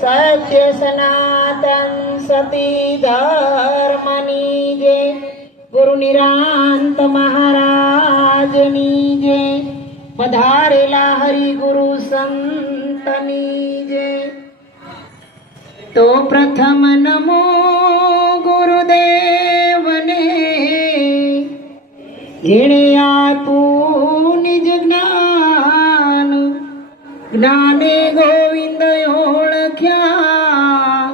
સત્ય સનાતન સતી ધર્મની જય, ગુરુ નિરાંત મહારાજની જય, પધારેલા હરિગુરુ સંતની જય. તો પ્રથમ નમો ગુરુદેવને, જેણે આપ્યું નિજ જ્ઞાન, જ્ઞાને ગોવિંદ ઓળખ્યા,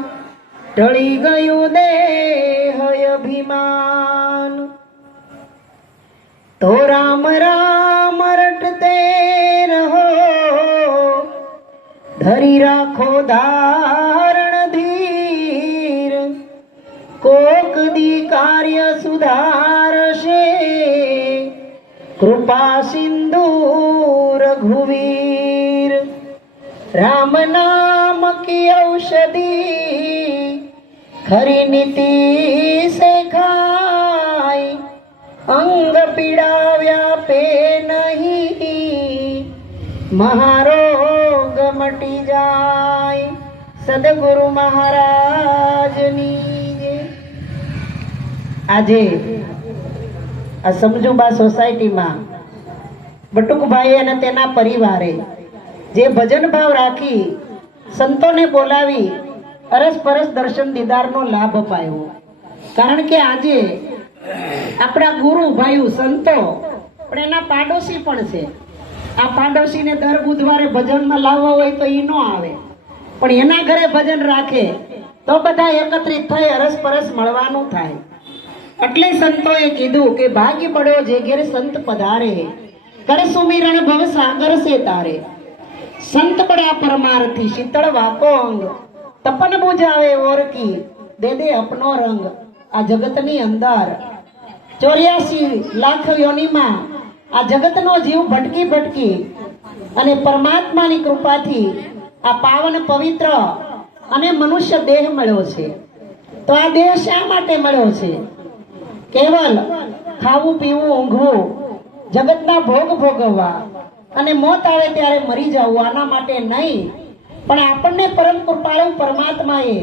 ટળી ગયું દેહ અભિમાન. તો રામ રામ રટતે રહો, ધરી રાખો ધારણ ધીર, કોક દી કાર્ય સુધારશે, કૃપા સિંધુ રઘુવીર. રામ નામ કી ઔષધિ, ખરી નીતિ સે ખાય, અંગ પીડા વ્યાપે નહીં, મહારોગ મટી જાય. સદગુરુ મહારાજની જય. આજે આ સમજુબા સોસાયટીમાં બટુકભાઈ અને તેના પરિવારે જે ભજન ભાવ રાખી સંતોને બોલાવી અરસપરસ દર્શન દીદારનો લાભ અપાયો. કારણ કે આજે આપણા ગુરુ ભાઈઓ સંતો પણ એના પાડોશી પણ છે. આ પાડોશીને દર બુધવારે ભજનમાં લાવવા હોય તો એ ન આવે, પણ એના ઘરે ભજન રાખે તો બધા એકત્રિત થઈ અરસપરસ મળવાનું થાય. એટલે સંતોએ કીધું કે ભાગ્ય પડ્યો જે ઘેર સંત પધારે, કર સુમિરણ ભવ સાગર સે તારે. સંત બડા પરમારથી શીતળ વાકો અંગ, તપન બુજાવે ઓરકી દે દે અપનો રંગ. આ જગતની અંદર 84 લાખ યોનીમાં આ જગતનો જીવ ભટકી ભટકી અને પરમાત્માની કૃપાથી આ પાવન પવિત્ર અને મનુષ્ય દેહ મળ્યો છે. તો આ દેહ શા માટે મળ્યો છે? કેવલ ખાવું પીવું ઊંઘવું, જગતના ભોગ ભોગવવા અને મોત આવે ત્યારે મરી જવું, આના માટે નહીં, પણ આપણને પરમ કૃપાળુ પરમાત્માએ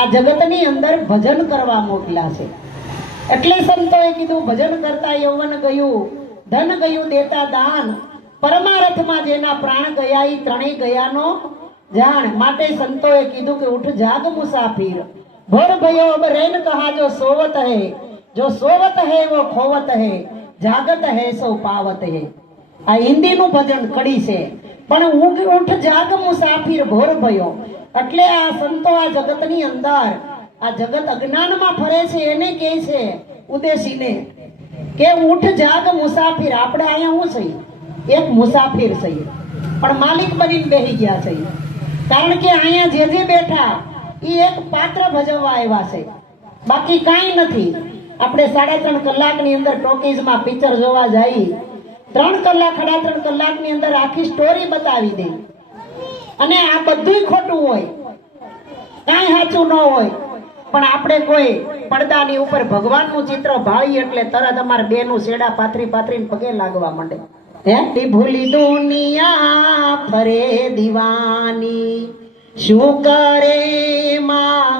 આ જગતની અંદર ભજન કરવા મોકલ્યા છે. એટલે સંતોએ કીધું ભજન કરતા યૌવન ગયું, ધન ગયું દેતા દાન, પરમારથમાં જેના પ્રાણ ગયા એ ત્રણેય ગયાનો જાણ. માટે સંતોએ કીધું કે ઉઠ જાગ મુસાફિર, ભોર ભયો અબ રેન કહા જો સોવત હૈ, જો સોવત હૈ વો ખોવત હૈ, જાગત હૈ સો પાવત હૈ. આ હિન્દીનું ભજન કડી છે, પણ ઉઠ જાગ મુસાફિર ભોર ભયો. એટલે આ સંતો આ જગતની અંદર આ જગત અજ્ઞાનમાં ફરે છે એને કહે છે ઉદેશીને કે ઉઠ જાગ મુસાફિર. આપણે અહીંયા શું છે? એક મુસાફિર છે, પણ માલિક બનીને બેસી ગયા છે. કારણ કે અહીંયા જે જે બેઠા એ એક પાત્ર ભજવવા આવ્યા છે, બાકી કાંઈ નથી. આપણે 3.5 કલાકની અંદર ટોકીઝમાં પિક્ચર જોવા જઈએ, 3 કલાક 3.5 કલાકની અંદર આખી સ્ટોરી બતાવી દે, અને આ બધું ખોટું હોય, કાંઈ સાચું ન હોય. પણ આપણે કોઈ પડદાની ઉપર ભગવાનનું ચિત્ર ભાળી એટલે તરત અમારે બેનું શેડા પાથરી પાથરીને પગે લાગવા માંડે. હે ભૂલી દુનિયા ફરે દીવાની, શું કરે માં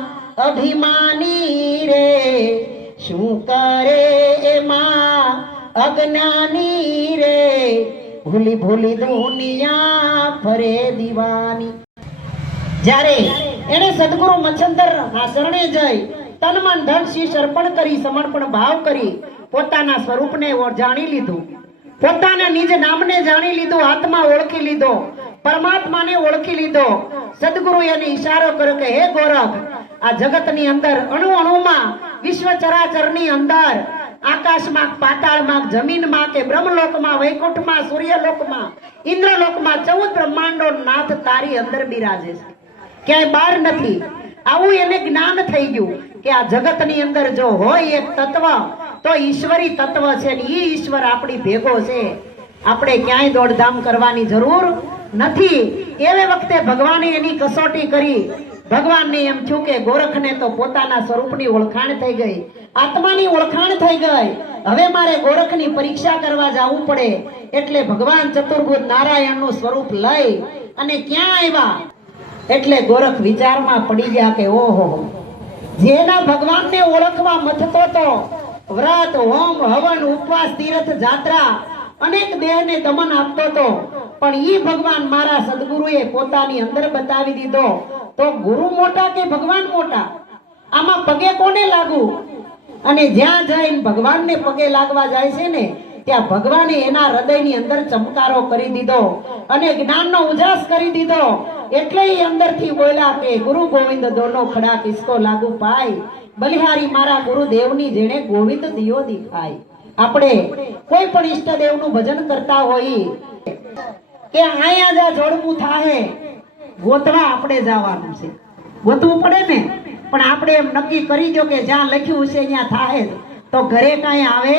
અભિમાની રે, શું કરે માં અજ્ઞાની રે, ભૂલી ભૂલી દુનિયા ફરે દીવાની. જ્યારે એને સદગુરુ મચ્છંદર શરણે જઈ તન મન ધન શીશ અર્પણ કરી સમર્પણ ભાવ કરી પોતાના સ્વરૂપને જાણી લીધું, પોતાના નિજ નામને જાણી લીધું, આત્મા ઓળખી લીધો, પરમાત્માને ઓળખી લીધો. સદગુરુ એને ઈશારો કર્યો કે હે ગોરખ, આ જગતની અંદર અણુ અણુમાં, વિશ્વ ચરાચરની અંદર, આકાશમાં, પાતાળમાં, જમીનમાં કે બ્રહ્મલોકમાં, વૈકુંઠમાં, સૂર્યલોકમાં, ઇન્દ્રલોકમાં 14 બ્રહ્માંડો નાથ તારી અંદર બિરાજે છે, ક્યાંય બહાર નથી. આવું એને જ્ઞાન થઈ ગયું કે આ જગતની અંદર જો હોય એક તત્વ તો ઈશ્વરી તત્વ છે, ને ઈ ઈશ્વર આપણી ભેગો છે. આપણે ક્યાંય દોડધામ કરવાની જરૂર નથી. એવે વખતે ભગવાને એની કસોટી કરી. ભગવાનને એમ થયું કે ગોરખને તો પોતાના સ્વરૂપની ઓળખાણ થઈ ગઈ, આત્માની ઓળખાણ થઈ ગઈ, હવે મારે ગોરખની પરીક્ષા કરવા જવું પડે. એટલે ભગવાન ચતુર્ભુજ નારાયણનું સ્વરૂપ લઈ અને ક્યાં આવ્યા? એટલે ગોરખ વિચારમાં પડી ગયા કે ઓહો, જેના ભગવાનને ઓળખવા મથતો તો વ્રત, હોમ, હવન, ઉપવાસ, તીર્થ, જાત્રા અનેક દેહને દમન આપતો તો, પણ ઈ ભગવાન મારા સદગુરુએ પોતાની અંદર બતાવી દીધો. તો ગુરુ મોટા કે ભગવાન મોટા? આમાં પગે કોને લાગુ? અને જ્યાં જઈને ભગવાનને પગે લાગવા જાય છે ને, ત્યાં ભગવાને એના હૃદયની અંદર ચમકારો કરી દીધો અને જ્ઞાનનો ઉજાસ કરી દીધો. એટલે એ અંદરથી બોલ્યા કે ગુરુ ગોવિંદ દોનો ખડા કિસકો લાગુ પાય, બલિહારી મારા ગુરુદેવની જેણે ગોવિંદ દિયો દીખાય. આપણે કોઈ પણ ઈષ્ટદેવનું ભજન કરતા હોઈએ કે અહીંયા જા જોડવું થાય, ગોતવા આપણે જવાનું છે, ગોતવું પડે ને. પણ આપણે એમ નક્કી કરી દો કે જ્યાં લખ્યું છે ત્યાં થાય તો ઘરે કાંઈ આવે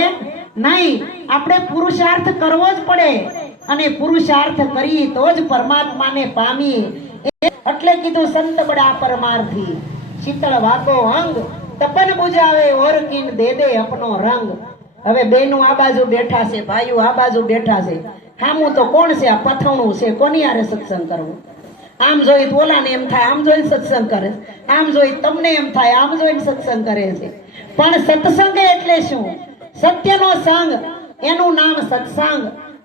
નહીં. આપણે પુરુષાર્થ કરવો જ પડે અને પુરુષાર્થ કરી તો જ પરમાત્માને પામી. એટલે કીધું સંત બડા પરમાર્થી, શીતળ વાકો અંગ, તપન બુજાવે ઓર કિન દે દે અપનો રંગ. હવે બેનું આ બાજુ બેઠા છે, ભાઈઓ આ બાજુ બેઠા છે, હામું તો કોણ છે? આ પથાણું છે. કોની હારે સત્સંગ કરવું? આમ જોઈ ઓલાને એમ થાય આમ જોઈને સત્સંગ કરે, આમ જોઈ તમને એમ થાય આમ જોઈને સત્સંગ કરે છે. પણ સત્સંગ એટલે શું? સત્યનો સંગ, એનું નામ સત્સંગ.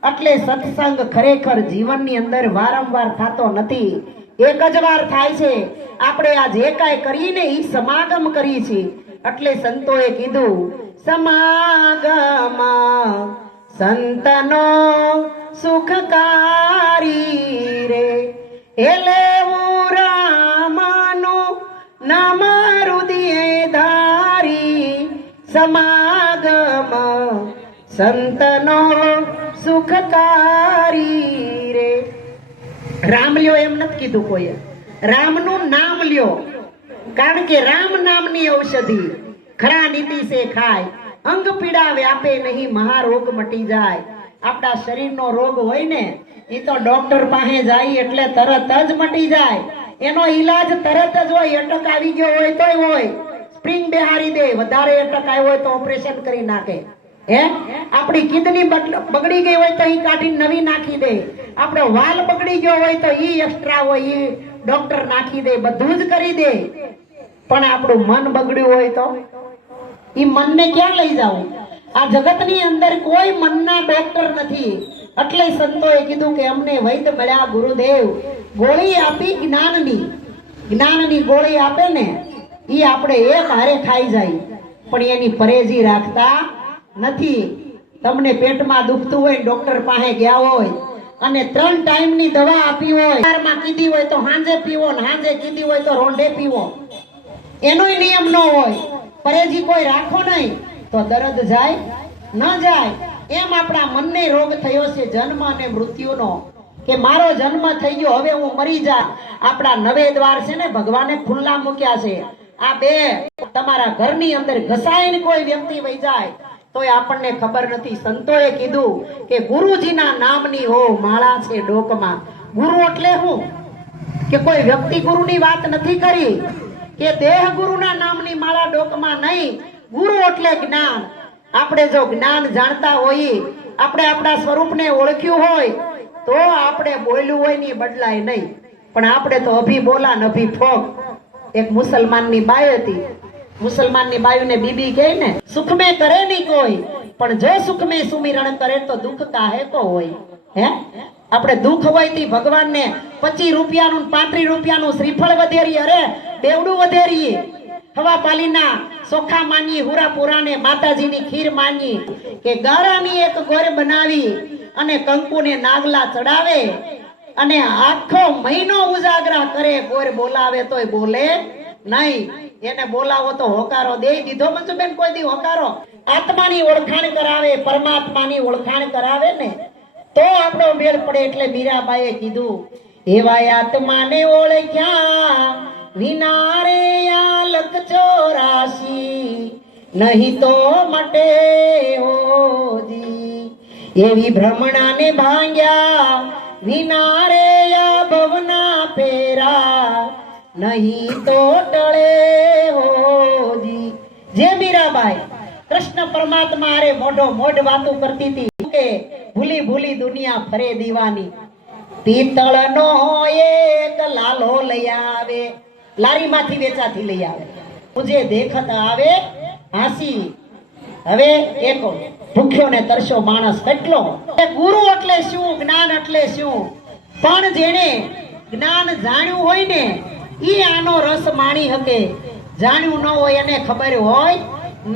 એટલે સત્સંગ ખરેખર જીવનની અંદર વારંવાર થતો નથી, એક જ વાર થાય છે. આપણે આ જે કાંઈ કરીને એ સમાગમ કરી છે. એટલે સંતોએ કીધું સમાગમ સંતનો સુખકારી રે, એટલે રામનું નામ હૃદયે ધારી. સમાગમ સંતનો સુખકારી રે. રામ લ્યો એમ નથી કીધું કોઈએ, રામનું નામ લ્યો. કારણ કે રામ નામની ઔષધિ ખરા નીતિ સે ખાય, અંગ પીડા વ્યાપે નહીં, મહારોગ મટી જાય. આપણા શરીરનો રોગ હોય ને એ તો ડોક્ટર પાસે જાય એટલે તરત જ મટી જાય. એનો ઈલાજ તરત જ હોય. અટક આવી ગયો હોય તોય હોય, સ્પ્રિંગ બેહારી દે. વધારે અટક આવ્યો હોય તો ઓપરેશન કરી નાખે. હે, આપણી કિડની બગડી ગઈ હોય તો ઈ કાઢીને નવી નાખી દે. આપણો વાલ બગડી ગયો હોય તો ઈ એક્સ્ટ્રા હોય ઈ ડોક્ટર નાખી દે, બધું જ કરી દે. પણ આપણું મન બગડ્યું હોય તો ઈ મનને ક્યાં લઈ જાવું? આ જગતની અંદર કોઈ મનના ડોક્ટર નથી. એટલે સંતોએ કીધું કે અમને વૈદ મળ્યા ગુરુદેવ, ગોળી આપી જ્ઞાનની. જ્ઞાનની ગોળી આપે ને ઈ આપણે એક હારે ખાઈ જાય, પણ એની પરેજી રાખતા નથી. તમને પેટમાં દુખતું હોય, ડોક્ટર પાસે ગયા હોય અને 3 ટાઈમની દવા આપી હોય, સવારમાં કીધી હોય તો સાંજે પીવો ને સાંજે કીધી હોય તો રોંઢે પીવો, એનોય નિયમ ન હોય, પરેજી કોઈ રાખો નહીં તો દર્દ જાય ન જાય. એમ આપણા મનને રોગ થયો છે જન્મ અને મૃત્યુનો, કે મારો જન્મ થઈ ગયો હવે હું મરી જા. આપણા 9 દ્વાર છે ને ભગવાને ખુલ્લા મૂક્યા છે. આ 2 તમારા ઘરની અંદર ઘસાઈને કોઈ વ્યક્તિ વહી જાય તોય આપણને ખબર નથી. સંતોએ કીધું કે ગુરુજીના નામની હો માળા છે ડોકમાં. ગુરુ એટલે શું? કે કોઈ વ્યક્તિ ગુરુની વાત નથી કરી, કે દેહ ગુરુના નામની માળા ડોકમાં નહીં. ગુરુ એટલે જ્ઞાન. આપણે જો જ્ઞાન જાણતા હોઈએ, આપણે આપણા સ્વરૂપને ઓળખ્યું હોય તો આપણે બોલ્યું હોય ને બદલાય નહીં. પણ આપણે તો અભી બોલા ને અભી ફોક. એક મુસલમાનની બાઈ હતી. મુસલમાનની બાયુને બીબી કહે ને, સુખ મેં કરે નહીં કોઈ, પણ જો સુખ મેં સુમિરણ કરે તો દુઃખ કાહે કો હોય. હે, આપણે દુઃખ હોય થી ભગવાનને 25 રૂપિયાનું 35 રૂપિયાનું શ્રીફળ વધેરી, અરે બેવડું વધેરી, હવાપાલીના ચોખા માની, હુરાપુરાને માતાજીની ખીર માની, કે ગારાની એક ગોર બનાવી અને કંકુને નાગલા ચડાવે અને આખો મહિનો ઉજાગરા કરે. ગોર બોલાવે તોય બોલે નહીં. એને બોલાવો તો હોકારો દે દીધો. મંજુબેન કોઈ દી હોકારો? આત્માની ઓળખાણ કરાવે, પરમાત્માની ઓળખાણ કરાવે ને તો આપણો મેળ પડે. એટલે મીરાબાઈએ કીધું, એવા આત્માને ઓળખ્યા વિના રે લખ 84 નહીં તો મટે હોજી. એવી ભ્રમણાને ભાંગ્યા વિના રે ભવના ફેરા નહીં તો ટળે હોજી. જે મીરાબાઈ કૃષ્ણ પરમાત્મા અરે મોઢો મોઢ વાતો કરતી હતી કે ભૂલી ભૂલી દુનિયા ફરે દીવાની. પિત્તળનો એક લાલો લઈ આવે, લારીમાંથી વેચાથી લઈ આવે, મુજે દેખત આવે હાસી. હવે એક ભૂખ્યો ને તરસ્યો માણસ કેટલો, ગુરુ એટલે શું, જ્ઞાન એટલે શું, પણ જેને જ્ઞાન જાણ્યું હોય ને ઈ આનો રસ માણી શકે, જાણ્યું ન હોય એને ખબર હોય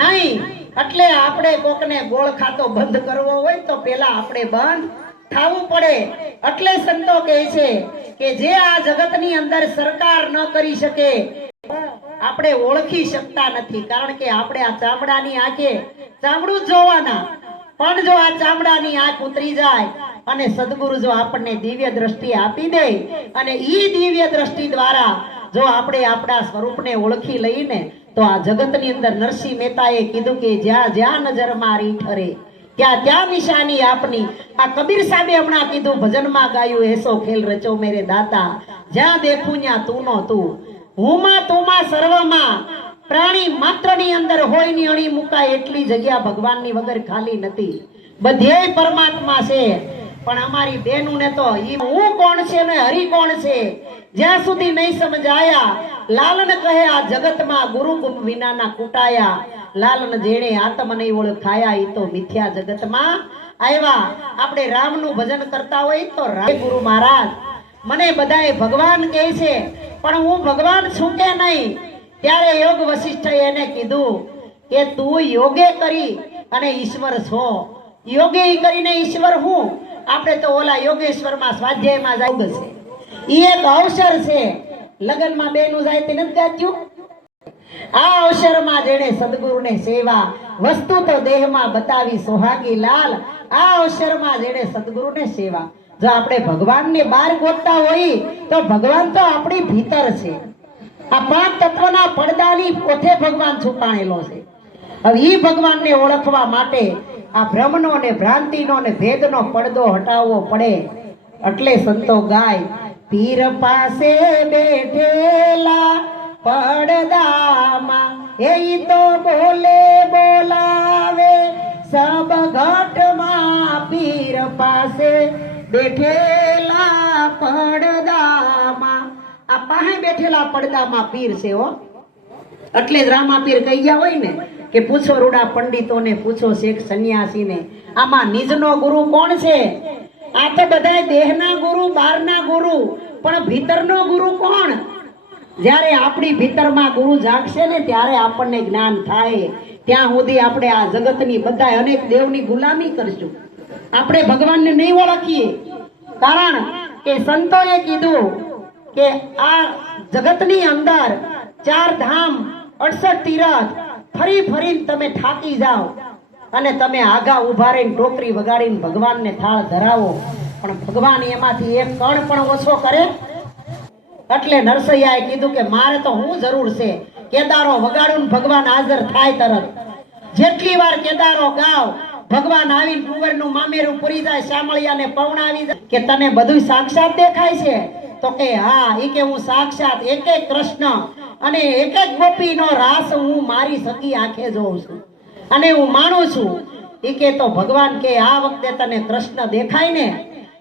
નહીં. એટલે આપણે કોકને ગોળ ખાતો બંધ કરવો હોય તો પેલા આપણે બંધ થવું પડે. એટલે સંતો કહે છે કે જે આ જગતની અંદર સરકાર ન કરી શકે આપણે ઓળખી શકતા નથી, કારણ કે આપણે આ ચામડાની આંખે ચામડું જ જોવાના. પણ જો આ ચામડાની આંખ ઉતરી જાય અને સદગુરુ જો આપણને દિવ્ય દ્રષ્ટિ આપી દે અને ઈ દિવ્ય દ્રષ્ટિ દ્વારા જો આપણે આપણા સ્વરૂપને ઓળખી લઈને તો આ જગતની અંદર નરસિંહ મહેતાએ કીધું કે જ્યાં જ્યાં નજર મારી ઠરે ત્યાં ત્યાં નિશાની આપની. આ કબીર સાહેબે હમણાં કીધું ભજનમાં ગાયું, એસો ખેલ રચો મેરે દાતા, જ્યાં દેખું ત્યાં તું નો તું, હુંમાં તુંમાં સર્વમાં, પ્રાણી માત્રની અંદર હોય ની અણી મુકાય એટલી જગ્યા ભગવાનની વગર ખાલી નથી, બધેય પરમાત્મા છે. પણ અમારી બેનું ને તો ઈ હું કોણ છે ને હરિ કોણ છે જ્યાં સુધી નહીં સમજાયા. લાલન કહે આ જગતમાં ગુરુ ગુમ વિનાના કુટાયા, લાલન જેણે આત્મ નહીં ઓળખાયા ઈ તો મિથ્યા જગતમાં આવ્યા. આપણે રામનું ભજન કરતા હોય તો ગુરુ મહારાજ મને બધાએ ભગવાન કહે છે પણ હું ભગવાન છું કે નહીં. ત્યારે યોગ વશિષ્ઠએ એને કીધું કે તું યોગે કરી અને ઈશ્વર છો, યોગે કરીને ઈશ્વર હું. આપણે તો ઓલા યોગેશ્વરમાં સ્વાધ્યાયમાં જાય છે, ઈ એક અવસર છે. લગ્નમાં બેનું જાય તે નથી ગાચ્યું. આ અવસરમાં જેને સદગુરુને સેવા વસ્તુ તો દેહમાં બતાવી સોહાગી લાલ, આ અવસરમાં જેને સદગુરુને સેવા. જો આપણે ભગવાનને બહાર ગોતતા હોય તો ભગવાન તો આપણી ભીતર છે. આ પાંચ તત્વના પડદાની પોતે ભગવાન છુપાયેલો છે. હવે ઈ ભગવાનને ઓળખવા માટે આ ભ્રમનો ને ભ્રાંતિનો ને ભેદનો પડદો હટાવવો પડે. એટલે સંતો ગાય, પીર પાસે બેઠેલા પડદામાં એ તો બોલે બોલાવે સબ ઘટમાં, પીર પાસે બેઠેલા પડદામાં. આ પાસે બેઠેલા પડદામાં પીર છે હો. એટલે જ રામાપીર કહી ગયા હોય ને કે પૂછો રૂડા પંડિતોને, પૂછો શેખ સંન્યાસીને, આમાં નિજનો ગુરુ કોણ છે? આ તો બધા દેહના ગુરુ, બહારના ગુરુ, પણ ભીતરનો ગુરુ કોણ? જ્યારે આપણી ભીતરમાં ગુરુ જાગશે ને ત્યારે આપણને જ્ઞાન થાય. ત્યાં સુધી આપણે આ જગતની બધા અનેક દેવની ગુલામી કરશું, આપણે ભગવાનને નહીં ઓળખીએ. કારણ કે સંતોએ કીધું કે આ જગતની અંદર 4 ધામ 68 તીરથ ફરી ફરીને તમે થાકી જાઓ અને તમે આગા ઉભા રહીને ટોકરી વગાડીને ભગવાનને થાળ ધરાવો, પણ ભગવાન એમાંથી એક કણ પણ ઓછો કરે. એટલે નરસૈયાએ કીધું કે મારે તો હું જરૂર છે કેદારો વગાડું ભગવાન હાજર થાય તરત. જેટલી વાર કેદારો ગાવ ભગવાન આવીને ડુંગરનું મામેરું પૂરી જાય, શામળિયાને પવણાવી જાય કે તને બધું સાક્ષાત દેખાય છે? તો કે હા. ઈ કે હું સાક્ષાત એક એક કૃષ્ણ અને એક એક ગોપીનો રાસ હું મારી સખી આંખે જોઉં છું અને હું માનું છું. ઈ કે તો ભગવાન કે આ વખતે તને કૃષ્ણ દેખાય ને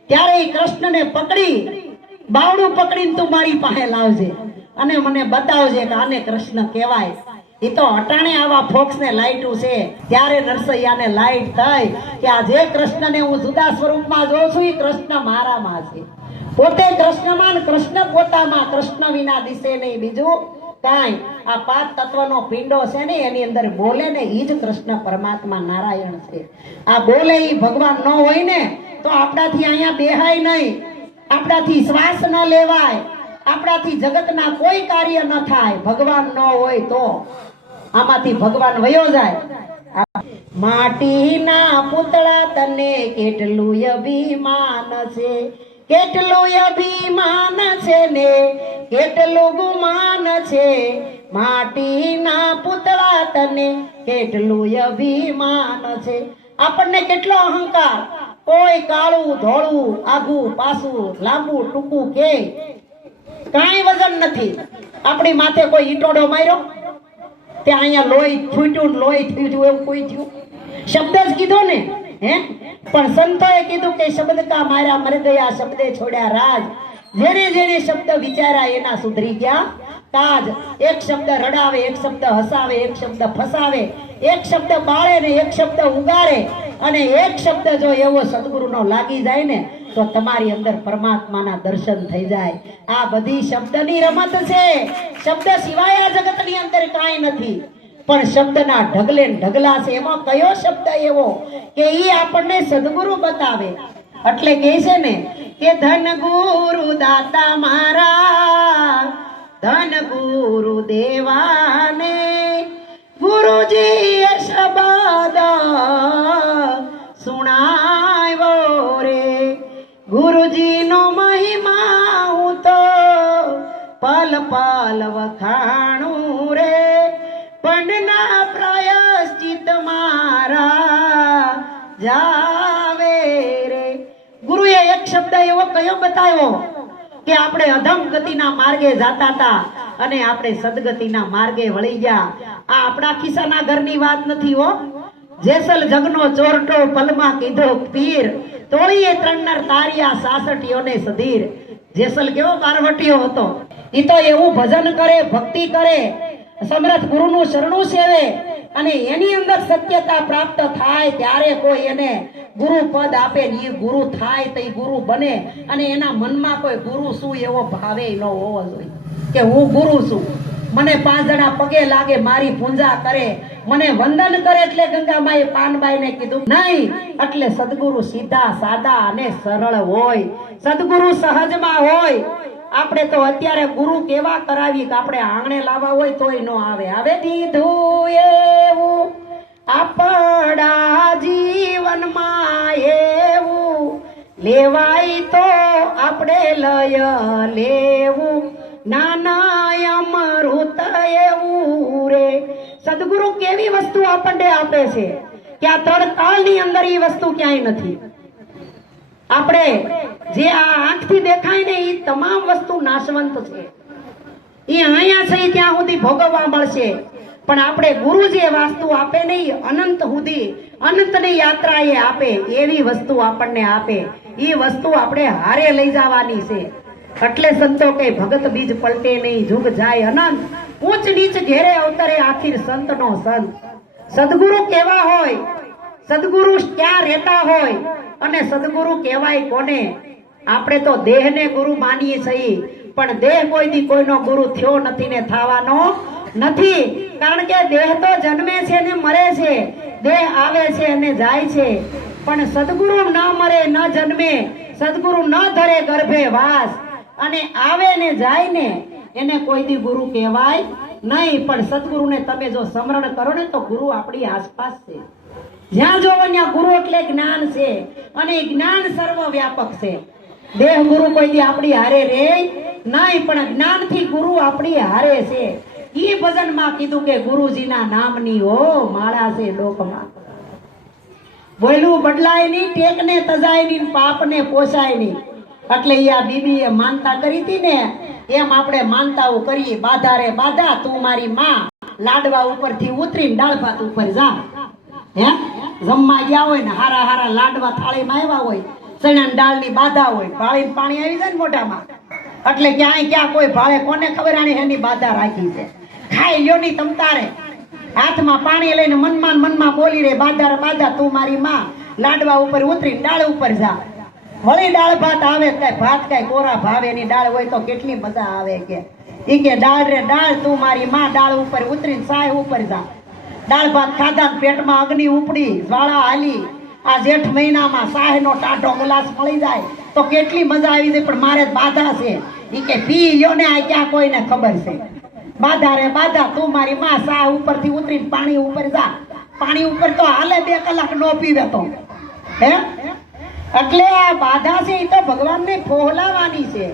ત્યારે ઈ કૃષ્ણને પકડી બાવડું પકડીને તું મારી પાસે લાવજે અને મને બતાવજે કે આને કૃષ્ણ કહેવાય. એ તો અટાણે આવા ફોક્સને લાઈટું છે. ત્યારે નરસૈયાને લાઈટ થઈ કે આ જે કૃષ્ણને હું જુદા સ્વરૂપમાં જોઉં છું એ કૃષ્ણ મારામાં છે. પોતે કૃષ્ણમાં, કૃષ્ણ પોતામાં, કૃષ્ણ વિના દિશે નહીં બીજું કાંઈ. આ 5 તત્વનો પિંડો છે ને એની અંદર બોલે ને ઈ જ કૃષ્ણ પરમાત્મા નારાયણ છે. આ બોલે ઈ ભગવાન ન હોય ને તો આપણાથી અહીંયા બેહાય નહીં, આપણાથી શ્વાસ ન લેવાય, આપણાથી જગતના કોઈ કાર્ય ન થાય. ભગવાન ન હોય તો આમાંથી ભગવાન વયો જાય. માટીના પૂતળા તને કેટલું અભિમાન છે, કેટલું અભિમાન છે ને કેટલું ગુમાન છે. માટીના પૂતળા તને કેટલું અભિમાન છે. આપણને કેટલો અહંકાર, કોઈ કાળું ધોળું આઘું પાછું લાંબુ ટૂંકું કે કાંઈ વજન નથી. આપણી માથે કોઈ ઈટોડો માર્યો તે અહીંયા લોહી ફૂટ્યું, લોહી થયું એવું કોઈ થયું? શબ્દ જ કીધો ને હે પણ સંતોએ કીધું કે શબ્દ કા માર્યા મર ગયા, શબ્દે છોડ્યા રાજ. જેને જેને શબ્દ વિચાર્યા એના સુધરી ગયા કાજ. એક શબ્દ રડાવે, એક શબ્દ હસાવે, એક શબ્દ ફસાવે, એક શબ્દ બાળે ને એક શબ્દ ઉગાડે, અને એક શબ્દ જો એવો સદગુરુનો લાગી જાય ને તો તમારી અંદર પરમાત્માના દર્શન થઈ જાય. આ બધી શબ્દની રમત છે. શબ્દ સિવાય આ જગતની અંદર કાંઈ નથી, પણ શબ્દના ઢગલે ને ઢગલા છે. એમાં કયો શબ્દ એવો કે ઈ આપણને સદગુરુ બતાવે? એટલે કહે છે ને કે ધન ગુરુ દાતા મારા, ધન ગુરુ દેવાને, ગુરુજી શબ્દ સુણાવ્યો રે. ગુરુજીનો મહિમા હું તો પલ પલ વખાણું રે, પંડના પ્રાયશ્ચિત મારા જાવે રે. ગુરુએ એક શબ્દ એવો કયો બતાવ્યો કે આપણે અધમ ગતિના માર્ગે જાતા હતા અને આપણે સદગતિના માર્ગે વળી ગયા. આ આપણા ખિસ્સાના ઘરની વાત નથી હો. જેસલ જગનો ચોરટો પલમાં કીધો પીર, તોળીએ ત્રણનર તારિયા સાસઠીઓને સધીર. જેસલ કેવો બારવટીયો હતો. ઈ તો એવું ભજન કરે, ભક્તિ કરે, સમર્થ ગુરુનું શરણું સેવે, અને એની અંદર સત્યતા પ્રાપ્ત થાય ત્યારે કોઈ એને ગુરુ પદ આપે ને એ ગુરુ થાય તો એ ગુરુ બને. અને એના મનમાં કોઈ ગુરુ શું એવો ભાવે ન હોવો જોઈએ કે હું ગુરુ છું, મને 5 જણા પગે લાગે, મારી પૂજા કરે, મને વંદન કરે એટલે ગંગામાએ પાનબાઈને કીધું નહીં. એટલે સદગુરુ સીધા સાદા અને સરળ હોય, સદગુરુ સહજમાં હોય. આપણે તો અત્યારે ગુરુ કેવા કરાવી કે આપણે આંગણે લાવવા હોય તોય ન આવે. હવે દીધું એવું આપણા જીવનમાં એવું, લેવાય તો આપણે લય લેવું, નાના અમૃત એવું રે. સદગુરુ કેવી વસ્તુ આપણને આપે છે કે આ 3 કાળની અંદર એ વસ્તુ ક્યાંય નથી. આપણે જે આ આંખથી દેખાય ને એ તમામ વસ્તુ નાશવંત છે. એ અહીંયા છે ત્યાં સુધી ભોગવવા મળશે, પણ આપણે ગુરુ જે વસ્તુ આપે નહીં અનંત સુધી, અનંતની યાત્રા એ આપે એવી વસ્તુ આપણને આપે. એ વસ્તુ આપણે હારે લઈ જવાની છે. એટલે સંતો કે ભગત બીજ પલટે નહીં, જુગ જાય અનંત, ઊંચ નીચ ઘેરે અવતરે આખીર સંતનો સંત. સદગુરુ કેવા હોય, સદગુરુ ક્યાં રહેતા હોય અને સદગુરુ કહેવાય કોને? આપણે તો દેહને ગુરુ માનીએ છીએ, પણ દેહ કોઈ દી કોઈનો ગુરુ થયો નથી ને થવાનો નથી. કારણ કે દેહ તો જન્મે છે ને મરે છે, દેહ આવે છે અને જાય છે, પણ સદગુરુ ન મરે ન જન્મે, સદગુરુ ન ધરે ગર્ભે વાસ, અને આવે ને જાય ને એને કોઈ દી ગુરુ કહેવાય નહીં. પણ સદગુરુને તમે જો સ્મરણ કરો ને તો ગુરુ આપણી આસપાસ છે. જ્યાં જોવો ત્યાં ગુરુ એટલે જ્ઞાન છે, અને જ્ઞાન સર્વ વ્યાપક છે. દેહ ગુરુ કોઈ દી આપણી હારે રે નહીં, પણ જ્ઞાનથી ગુરુ આપણી હારે છે. ઈ ભજનમાં કીધું કે ગુરુજીના નામની ઓ માળા છે લોકમાં. બોયલું બદલાય નહીં, ટેકને તજાય નહીં, પાપને પોસાય નહીં. એટલે આ બીબીએ માનતા કરી હતી ને એમ આપણે માનતાઓ કરીએ. બાધા રે બાધા તું મારી માં, લાડવા ઉપરથી ઉતરીને દાળ ભાત ઉપર જા. હે જમવા ગયા હોય ને હારા હારા લાડવા થાળીમાં આવ્યા હોય, ચણાની દાળની બાધા હોય, ભાળીને પાણી આવી જાય ને મોઢામાં. એટલે ક્યાંય ક્યાં કોઈ ભાળે કોને ખબર આને એની બાધા રાખી છે. ખાઈ લ્યો ની તમતારે, હાથમાં પાણી લઈને મનમાં બોલી રે બાધા રે બાધા તું મારી માં, લાડવા ઉપર ઉતરીને દાળ ઉપર જા. વળી દાળ ભાત આવે, કઈ ભાત કઈ કોરા ભાવે ની દાળ હોય તો કેટલી મજા આવે. કે ઈ કે દાળ રે દાળ તું મારી માં, દાળ ઉપર ઉતરીને સાય ઉપર જા. દાળ ભાત ખાધા, પેટમાં અગ્નિ ઉપડી, જ્વાળા હાલી. આ જેઠ મહિનામાં સાહેનો ટાઢો ગ્લાસ મળી જાય તો કેટલી મજા આવી જાય. પણ મારે બાધા છે. ઈ કે પી લ્યો ને, આ ક્યાં કોઈને ખબર છે. બાધા રે બાધા તું મારી માં, સાહ ઉપરથી ઉતરીને પાણી ઉપર જા. પાણી ઉપર તો હાલે 2 કલાક નો પીવે તો. હે એટલે આ બાધા છે એ તો ભગવાનને ફોહલાવાની છે.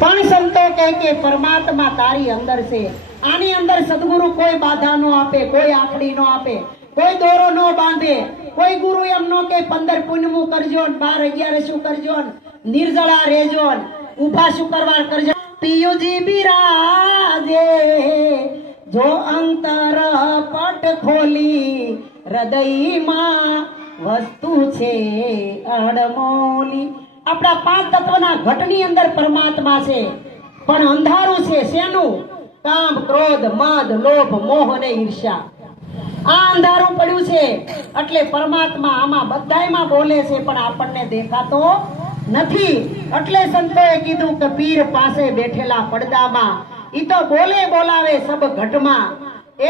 પણ સંતો કહે કે પરમાત્મા તારી અંદર છે. આની અંદર સદગુરુ કોઈ બાધા નો આપે, કોઈ આખડી નો આપે, કોઈ દોરો નો બાંધે. કોઈ ગુરુ એમ નો કે 15 પૂનમું કરજો, 12 11 કરજો, નિર્જળા રેજો, ઉભા શુક્રવાર કરજો. પિયુજી બિરાજે જો અંતર પટ ખોલી, હૃદયમાં વસ્તુ છે અણમોલી. આપણા પાંચ તત્વના ઘટની અંદર પરમાત્મા છે, પણ અંધારું છે શેનું? કામ, ક્રોધ, મદ, લોભ, મોહ અને ઈર્ષ્યા. આ અંધારું પડ્યું છે એટલે પરમાત્મા આમાં બધાયમાં બોલે છે, પણ આપણને દેખાતો નથી. એટલે સંતોએ કીધું કે પીર પાસે બેઠેલા પડદામાં ઈ તો બોલે બોલાવે સબ ઘટમાં,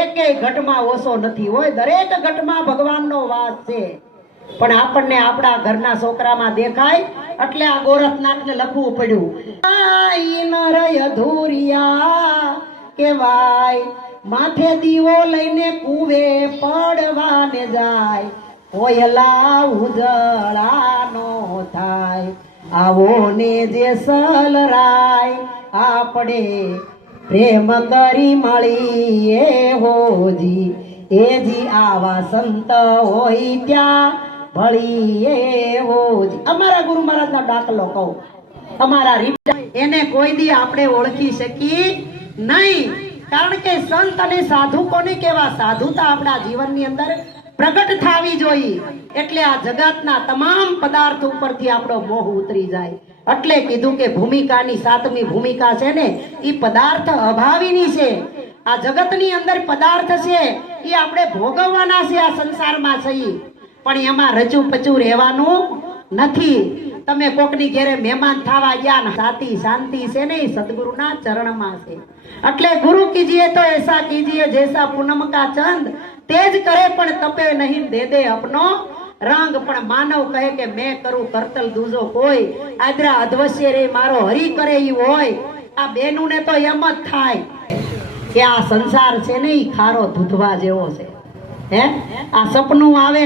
એકેય ઘટમાં ઓછો નથી હોય. દરેક ઘટમાં ભગવાનનો વાસ છે, પણ આપણને આપણા ઘરના છોકરામાં દેખાય એટલે આ ગોરખનાથને લખવું પડ્યું. આઈ નરય ધુરિયા કેવાય, માથે દીવો લઈને કુવે પડવાને જાય, કોયલા ઉજળાનો થાય, આવો ને જે સલરાય, આપણે પ્રેમ કરી મળીએ હોજી, એજી આવા સંત હોય ત્યાં ભળીએ હોજી. અમારા ગુરુ મહારાજનો દાખલો કહું. અમારા રીત એને કોઈ દી આપણે ઓળખી શકી નહીં, કારણ કે સંત અને સાધુ કોને કેવા? સાધુતા આપણા જીવનની અંદર પ્રગટ થવી જોઈએ, એટલે આ જગતના તમામ પદાર્થ ઉપરથી આપણો મોહ ઉતરી જાય. એટલે કીધું કે ભૂમિકાની સાતમી ભૂમિકા છે ને એ પદાર્થ અભાવીની છે. આ જગતની અંદર પદાર્થ છે એ આપણે ભોગવવાના છે, આ સંસારમાં છીએ, પણ એમાં રચું પચું રહેવાનું નથી. તમે કોકની ઘેરે મહેમાન થવા ગયા ને સાતી શાંતિ છે ને એ સદગુરુના ચરણમાં છે. એટલે ગુરુ કીજીએ તો એસા કીજીએ જૈસા પૂનમ કા ચંદ, તેજ કરે પણ તપે નહીં દે દે અપનો રંગ. પણ માનવ કહે કે મેં કરું કરતલ દૂજો કોઈ, આદરા અધવશ્ય રે મારો હરી કરે ઈ હોય. આ બેનું ને તો એમ જ થાય કે આ સંસાર છે ને ઈ ખારો ધૂધવા જેવો છે. હે આ સપનું આવે,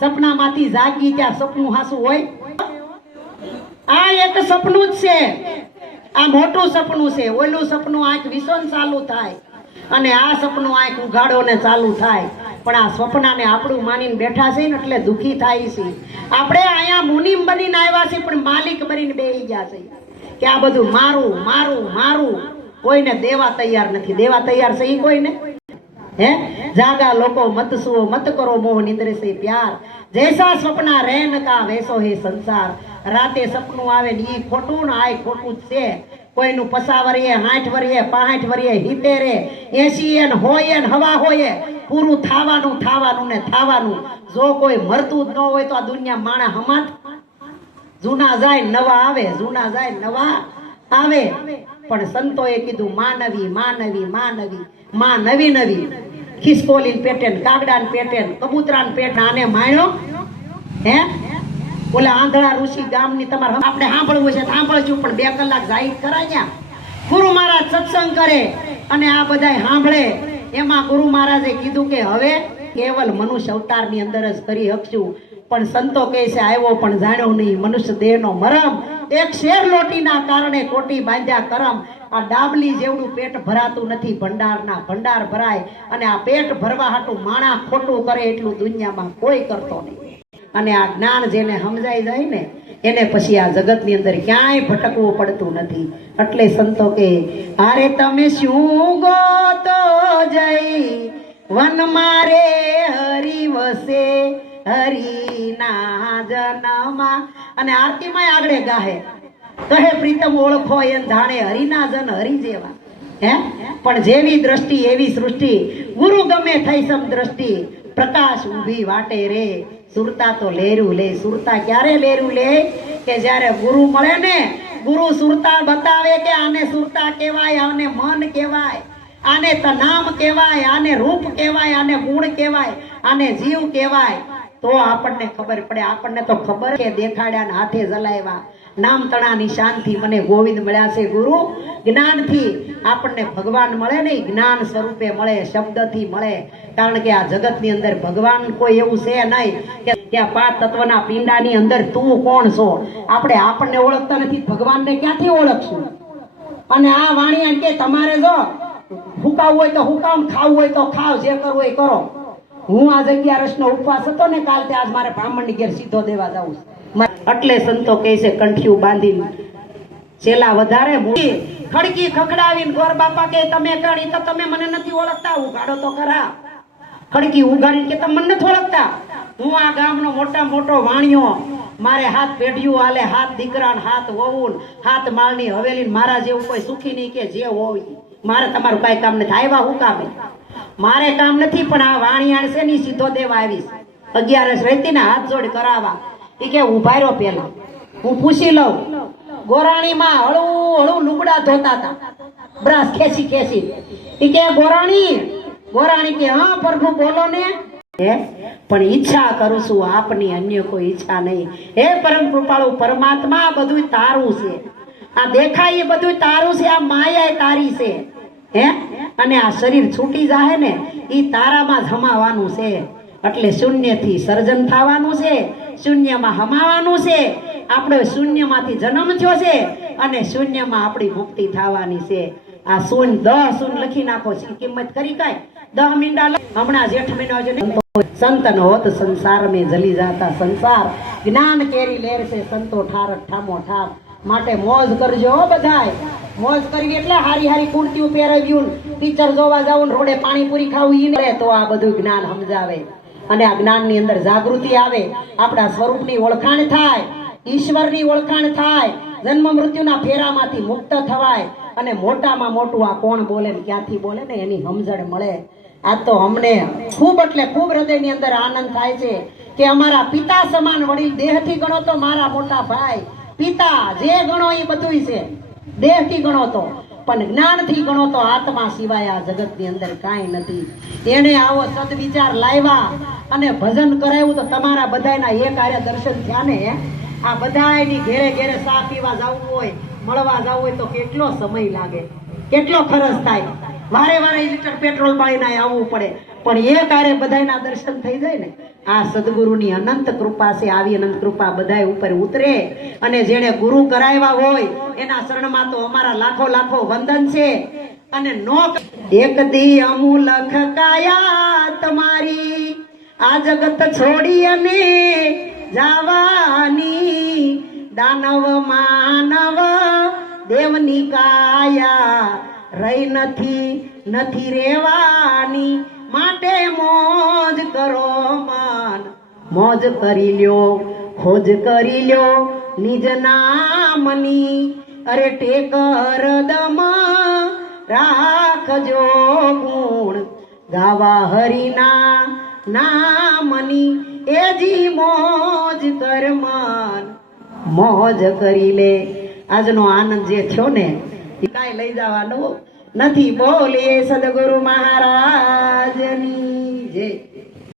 સપનામાંથી જાગી ત્યાં સપનું હાસું હોય? આ એક સપનું જ છે, આ મોટું સપનું છે. ઓલું સપનું આંખ વિસોન ચાલુ થાય અને આ સપનું આંખ ઉઘાડો ને ચાલુ થાય. પણ આ સ્વપ્નાને આપણું માનીને બેઠા છે ને એટલે દુખી થાય છે. આપણે અહીંયા મુનિમ બનીને આવ્યા છે, પણ માલિક બનીને બેહી ગયા છે કે આ બધું મારું મારું મારું. કોઈને દેવા તૈયાર નથી. દેવા તૈયાર છે ઈ કોઈને? હે જાગા લોકો મત સુઓ મત કરો મોહ નિદ્રે સે પ્યાર, જૈસા સપના રહેન કા વૈસો હે સંસાર. રાતે સપનું આવે ને ઈ ખોટું ને આ ખોટું જ છે. કોઈનું 50 વર્ષે 60 વર્ષે 65 વર્ષે 70 80 ને હોય ને હવા હોય, પૂરું થાવાનું થાવાનું ને થાવાનું. જો કોઈ મરતું જ ન હોય તો આ દુનિયા માણા હમાત. જૂના જાય નવા આવે, જૂના જાય નવા આવે. પણ સંતોએ કીધું માનવી માનવી માનવી, માં નવી નવી. ખિસકોલી પેટે કાગડાને પેટે કબૂતરાને પેટ આને માણ્યો. હે ઓલા આંધળા ઋષિ ગામની તમારે આપણે સાંભળવું છે સાંભળશું, પણ 2 કલાક જાહેર કરાયા. ગુરુ મહારાજ સત્સંગ કરે અને આ બધા સાંભળે. એમાં ગુરુ મહારાજે કીધું કે હવે કેવલ મનુષ્ય અવતારની અંદર જ કરી શકશું. પણ સંતો કહે છે આવ્યો પણ જાણ્યો નહીં મનુષ્ય દેહનો મરમ, એક શેર લોટીના કારણે કોટી બાંધ્યા કરમ. આ ડાબલી જેવડું પેટ ભરાતું નથી, ભંડારના ભંડાર ભરાય. અને આ પેટ ભરવા હાટું માણા ખોટું કરે એટલું દુનિયામાં કોઈ કરતો નહીં. અને આ જ્ઞાન જેને સમજાઈ જાય ને એને પછી આ જગતની અંદર ક્યાંય ભટકવું પડતું નથી. એટલે સંતો કે અરે તમે શું ગોતો જઈ વન મારે હરી વસે હરીના જનમાં. અને આરતીમાં આગળ ગાહે કહે પ્રીતમ ઓળખો એમ જાણે હરીના જન હરી જેવા. હે પણ જેવી દ્રષ્ટિ એવી સૃષ્ટિ, ગુરુ ગમે થઈ સમ દ્રષ્ટિ. પ્રકાશ ઊભી વાટે રે સુરતા તો લેરું લે. સુરતા ક્યારે લેરું લે? કે જ્યારે ગુરુ મળે ને, ગુરુ સુરતા બતાવે કે આને સુરતા કહેવાય, આને મન કહેવાય, આને તનામ કહેવાય, આને રૂપ કહેવાય, આને ગુણ કહેવાય, આને જીવ કહેવાય. તો આપણને ખબર પડે. આપણને તો ખબર કે દેખાડ્યા ને હાથે જલાવ્યા. નામ તણા નિશાનથી મને ગોવિંદ મળ્યા છે. ગુરુ જ્ઞાનથી આપણને ભગવાન મળે ને, જ્ઞાન સ્વરૂપે મળે, શબ્દથી મળે. કારણ કે આ જગતની અંદર ભગવાન કોઈ એવું છે નહીં કે આ 5 તત્વના પિંડાની અંદર તું કોણ છો. આપણે આપણને ઓળખતા નથી, ભગવાનને ક્યાંથી ઓળખશું? અને આ વાણિયા કે તમારે જો હુકાવું હોય તો હુકામ, ખાવું હોય તો ખાવ, જે કરવું હોય કરો. હું આ 11 નો ઉપવાસ હતો ને કાલ, આજ મારે બ્રાહ્મણની ઘેર સીધો દેવા જાઉં. એટલે સંતો કહે છે કંઠિયું બાંધીને છેલા વધારે ખડકી ખખડાવીને ગોર બાપા કે તમે કાઢી તો તમે મને નથી ઓળખતા. ઉગાડો તો ખરા. ખડકી ઉગાડીને કે તમે મને નથી ઓળખતા. હું આ ગામનો મોટા મોટો વાણિયો, મારે હાથ પેઢીઓ હાલે, હાથ દીકરા ને હાથ વહુ ને હાથ માળની હવેલી, મારા જેવું કોઈ સુખી નહીં કે જે હોય. મારે તમારું કઈ કામ નથી. આવ્યા હું કામે? મારે કામ નથી, પણ આ વાણિયાણ છે ને સીધો દેવા આવીશ. 11 રહેતી ને હાથ જોડ કરાવવા. એ કે ઉભા રહ્યો, પેલા હું પૂછી લઉં. ગોરાણીમાં હળું હળું લુગડા ધોતા હતા, બ્રાસ ખેંચી ખેંચી. એ કે ગોરાણી કે હા પ્રભુ બોલો ને. પણ ઈચ્છા કરું છું આપની, અન્ય કોઈ ઈચ્છા નહીં. હે પરમ કૃપાળુ પરમાત્મા, બધું તારું છે. આ દેખાય એ બધું તારું છે, આ માયા તારી છે. હે અને આ શરીર છૂટી જાય ને એ તારામાં જમાવાનું છે. એટલે શૂન્યથી સર્જન થવાનું છે, શૂન્યમાં હમાવાનું છે. આપણો શૂન્યમાંથી જન્મ થયો છે અને શૂન્યમાં આપણી મુક્તિ થવાની છે. આ શૂન્ય 10 શૂન્ય લખી નાખો. કિંમત કરી કાંઈ 10 મીંડા. હમણાં જેઠ મહિનો છે. સંતન હોત સંસાર में જલી જાતા સંસાર, જ્ઞાન કેરી લેર છે સંતો ઠાર ઠામો ઠામ. માટે મોજ કરજો બધાય. મોજ કરવી એટલે હારી હારી કુર્તીઓ પહેરાવ્યું, પિક્ચર જોવા જાવું, રોડે પાણીપુરી ખાવું, ઈ તો આ બધું જ્ઞાન સમજાવે. અને આ જ્ઞાનની અંદર જાગૃતિ આવે, આપણા સ્વરૂપની ઓળખાણ થાય, ઈશ્વરની ઓળખાણ થાય, જન્મ મૃત્યુના ફેરામાંથી મુક્ત થવાય. અને મોટામાં મોટું આ કોણ બોલે ને ક્યાંથી બોલે ને એની સમજણ મળે. આ તો અમને ખૂબ એટલે ખૂબ હૃદયની અંદર આનંદ થાય છે કે અમારા પિતા સમાન વડીલ, દેહથી ગણો તો મારા મોટા ભાઈ, પિતા જે ગણો એ બધું છે. દેહથી ગણો તો, પણ જ્ઞાનથી ગણો તો આત્મા સિવાય આ જગતની અંદર કાંઈ નથી. એને આવો સદવિચાર લાવ્યા અને ભજન કરાવ્યું તો તમારા બધાના એક આરે દર્શન થયા ને. આ બધાની ઘેરે ઘેરે ચા પીવા જવું હોય, મળવા જવું હોય તો કેટલો સમય લાગે, કેટલો ખર્ચ થાય. વારે વારે લીટર પેટ્રોલ બાળીને આવવું પડે, પણ એક આરે બધાના દર્શન થઈ જાય ને. આ સદગુરુની અનંત કૃપા છે. આવી અનંત કૃપા બધા ઉપર ઉતરે. અને જેને ગુરુ કરાવ્યા હોય એના શરણમાં તો અમારા લાખો લાખો વંદન છે. અને નો એક દી અમૂલખ કાયા તમારી, આ જગત છોડી અને જાવાની, દાનવ માનવ દેવની કાયા રહી નથી રેવાની. માટે મોજ કરો મન, મોજ કરી લ્યો, ખોજ કરી લ્યો નિજ નામની. અરે ટેકર દમ રાખજો ગુણ, ગાવા હરિના નામની. એજી મોજ કર મન, મોજ કરી લે. આજનો આનંદ જે થયો ને કાંઈ લઈ જવાનું નથી. બોલીએ સદગુરુ મહારાજની જય.